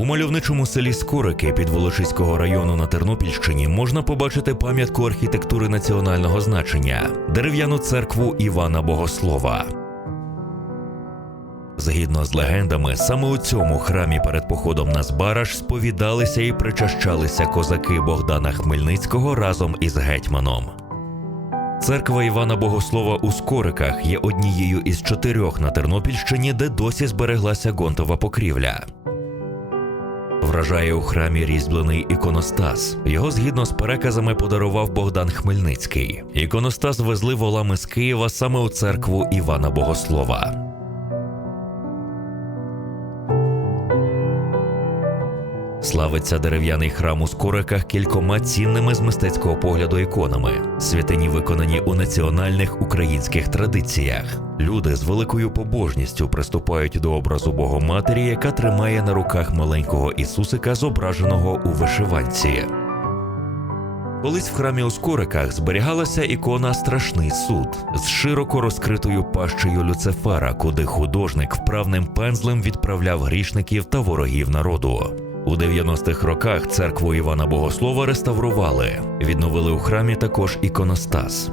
У мальовничому селі Скорики під Волочиського району на Тернопільщині можна побачити пам'ятку архітектури національного значення дерев'яну церкву Івана Богослова. Згідно з легендами, саме у цьому храмі перед походом на Збараж сповідалися і причащалися козаки Богдана Хмельницького разом із гетьманом. Церква Івана Богослова у Скориках є однією із чотирьох на Тернопільщині, де досі збереглася гонтова покрівля. Вражає у храмі різьблений іконостас. Його згідно з переказами подарував Богдан Хмельницький. Іконостас везли волами з Києва саме у церкву Івана Богослова. Славиться дерев'яний храм у Скориках кількома цінними з мистецького погляду іконами. Святині виконані у національних українських традиціях. Люди з великою побожністю приступають до образу Богоматері, яка тримає на руках маленького Ісусика, зображеного у вишиванці. Колись в храмі у Скориках зберігалася ікона Страшний суд з широко розкритою пащею Люцифера, куди художник вправним пензлем відправляв грішників та ворогів народу. У 90-х роках церкву Івана Богослова реставрували. Відновили у храмі також іконостас.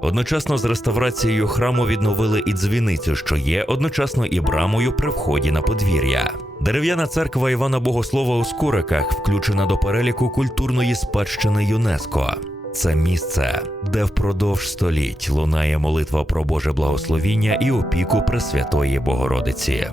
Одночасно з реставрацією храму відновили і дзвіницю, що є одночасно і брамою при вході на подвір'я. Дерев'яна церква Івана Богослова у Скориках включена до переліку культурної спадщини ЮНЕСКО. Це місце, де впродовж століть лунає молитва про Боже благословіння і опіку Пресвятої Богородиці.